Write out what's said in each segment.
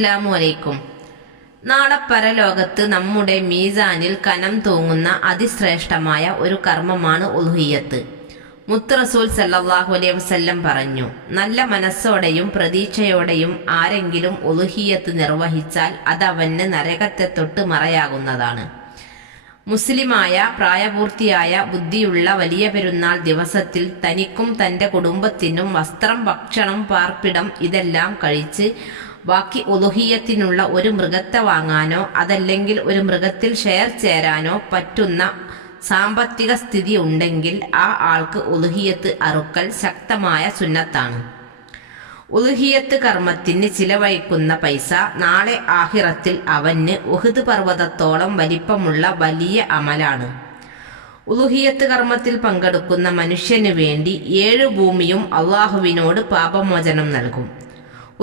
അസ്സലാമു നാളെ പരലോകത്ത് നമ്മുടെ മീസാനിൽ കനം തൂങ്ങുന്ന അതിശ്രേഷ്ഠമായ ഒരു കർമ്മമാണ് ഉൽഹിയ്യത്ത്. മുത്ത് റസൂൽ സല്ലല്ലാഹു അലൈഹി വസല്ലം പറഞ്ഞു, നല്ല മനസ്സോടെയും പ്രതീക്ഷയോടെയും ആരെങ്കിലും ഉൽഹിയ്യത്ത് നിർവഹിച്ചാൽ അതവന് നരകത്തെ തൊട്ട് മറയാകുന്നതാണ്. മുസ്ലിമായ പ്രായപൂർത്തിയായ ബുദ്ധിയുള്ള വലിയ പെരുന്നാൾ ദിവസത്തിൽ തനിക്കും തൻ്റെ കുടുംബത്തിനും വസ്ത്രം, ഭക്ഷണം, പാർപ്പിടം ഇതെല്ലാം കഴിച്ച് ബാക്കി ഉലുഹിയ്യത്തിനുള്ള ഒരു മൃഗത്തെ വാങ്ങാനോ അതല്ലെങ്കിൽ ഒരു മൃഗത്തിൽ ഷെയർ ചേരാനോ പറ്റുന്ന സാമ്പത്തിക സ്ഥിതി ഉണ്ടെങ്കിൽ ആ ആൾക്ക് ഉലുഹിയ്യത്ത് അറുക്കൽ ശക്തമായ സുന്നത്താണ്. ഉലുഹിയ്യത്ത് കർമ്മത്തിന് ചിലവഴിക്കുന്ന പൈസ നാളെ ആഖിറത്തിൽ അവന് ഉഹുദ് പർവ്വതത്തോളം വലിപ്പമുള്ള വലിയ അമലാണ്. ഉലുഹിയ്യത്ത് കർമ്മത്തിൽ പങ്കെടുക്കുന്ന മനുഷ്യന് വേണ്ടി 7 ഭൂമിയും അള്ളാഹുവിനോട് പാപമോചനം നൽകും.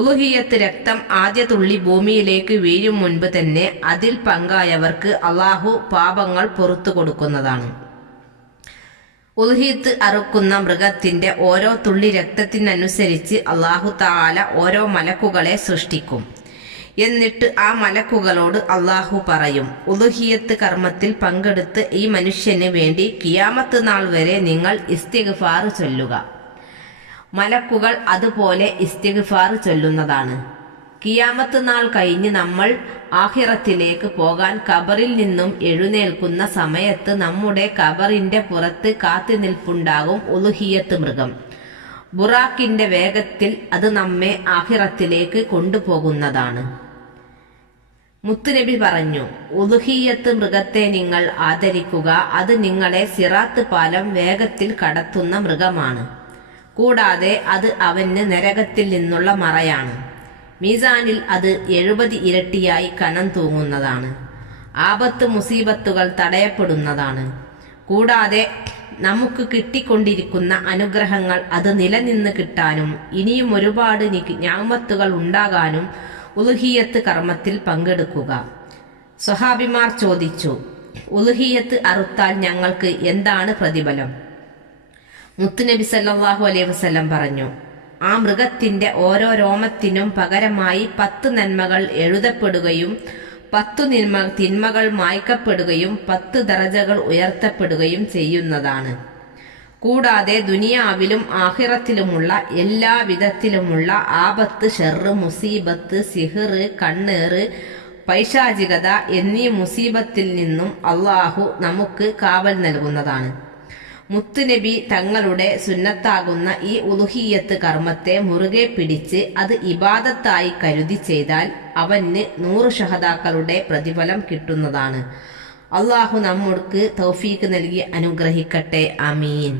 ഉലുഹിയ്യത്ത് രക്തം ആദ്യ തുള്ളി ഭൂമിയിലേക്ക് വീഴും മുൻപ് തന്നെ അതിൽ പങ്കായവർക്ക് അള്ളാഹു പാപങ്ങൾ പുറത്തു കൊടുക്കുന്നതാണ്. ഉൽഹിയ്യത്ത് അറുക്കുന്ന മൃഗത്തിന്റെ ഓരോ തുള്ളി രക്തത്തിനനുസരിച്ച് അള്ളാഹു തആല ഓരോ മലക്കുകളെ സൃഷ്ടിക്കും. എന്നിട്ട് ആ മലക്കുകളോട് അള്ളാഹു പറയും, ഉൽഹിയ്യത്ത് കർമ്മത്തിൽ പങ്കെടുത്ത് ഈ മനുഷ്യന് വേണ്ടി ഖിയാമത്ത് നാൾ വരെ നിങ്ങൾ ഇസ്തിഗ്ഫാർ ചൊല്ലുക. മലക്കുകൾ അതുപോലെ ഇസ്തിഗ്ഫാർ ചൊല്ലുന്നതാണ്. ഖിയാമത്ത് നാൾ കഴിഞ്ഞ് നമ്മൾ ആഖിറത്തിലേക്ക് പോകാൻ ഖബറിൽ നിന്നും എഴുന്നേൽക്കുന്ന സമയത്ത് നമ്മുടെ ഖബറിന്റെ പുറത്ത് കാത്തുനിൽപ്പുണ്ടാകും ഉലുഹിയ്യത്ത് മൃഗം. ബുറാക്കിന്റെ വേഗത്തിൽ അത് നമ്മെ ആഖിറത്തിലേക്ക് കൊണ്ടുപോകുന്നതാണ്. മുത്തുനബി പറഞ്ഞു, ഉലുഹിയ്യത്ത് മൃഗത്തെ നിങ്ങൾ ആദരിക്കുക. അത് നിങ്ങളെ സിറാത്ത് പാലം വേഗത്തിൽ കടത്തുന്ന മൃഗമാണ്. കൂടാതെ അത് അവന് നരകത്തിൽ നിന്നുള്ള മറയാണ്. മീസാനിൽ അത് 70 ഇരട്ടിയായി കനം തൂങ്ങുന്നതാണ്. ആപത്ത് മുസീബത്തുകൾ തടയപ്പെടുന്നതാണ്. കൂടാതെ നമുക്ക് കിട്ടിക്കൊണ്ടിരിക്കുന്ന അനുഗ്രഹങ്ങൾ അത് നിലനിന്ന് കിട്ടാനും ഇനിയും ഒരുപാട് നിഅമത്തുകൾ ഉണ്ടാകാനും ഉലുഹിയ്യത്ത് കർമ്മത്തിൽ പങ്കെടുക്കുക. സ്വഹാബിമാർ ചോദിച്ചു, ഉലുഹിയ്യത്ത് അറുത്താൽ ഞങ്ങൾക്ക് എന്താണ് പ്രതിഫലം? മുത്തുനബി സല്ലല്ലാഹു അലൈഹി വസല്ലം പറഞ്ഞു, ആ മൃഗത്തിന്റെ ഓരോ രോമത്തിനും പകരമായി 10 നന്മകൾ എഴുതപ്പെടുകയും 10 തിന്മകൾ മായ്ക്കപ്പെടുകയും 10 ദറജകൾ ഉയർത്തപ്പെടുകയും ചെയ്യുന്നതാണ്. കൂടാതെ ദുനിയാവിലും ആഖിറത്തിലുമുള്ള എല്ലാ വിധത്തിലുമുള്ള ആപത്ത്, ഷർറ്, മുസീബത്ത്, സിഹ്റ്, കണ്ണേറ്, പൈശാചികത എന്നീ മുസീബത്തിൽ നിന്നും അള്ളാഹു നമുക്ക് കാവൽ നൽകുന്നതാണ്. മുത്തുനബി തങ്ങളുടെ സുന്നത്താകുന്ന ഈ ഉലുഹിയ്യത്ത് കർമ്മത്തെ മുറുകെ പിടിച്ച് അത് ഇബാദത്തായി കരുതി ചെയ്താൽ അവന് 100 ഷഹദാക്കളുടെ പ്രതിഫലം കിട്ടുന്നതാണ്. അള്ളാഹു നമ്മൾക്ക് തൗഫീക്ക് നൽകി അനുഗ്രഹിക്കട്ടെ. ആമീൻ.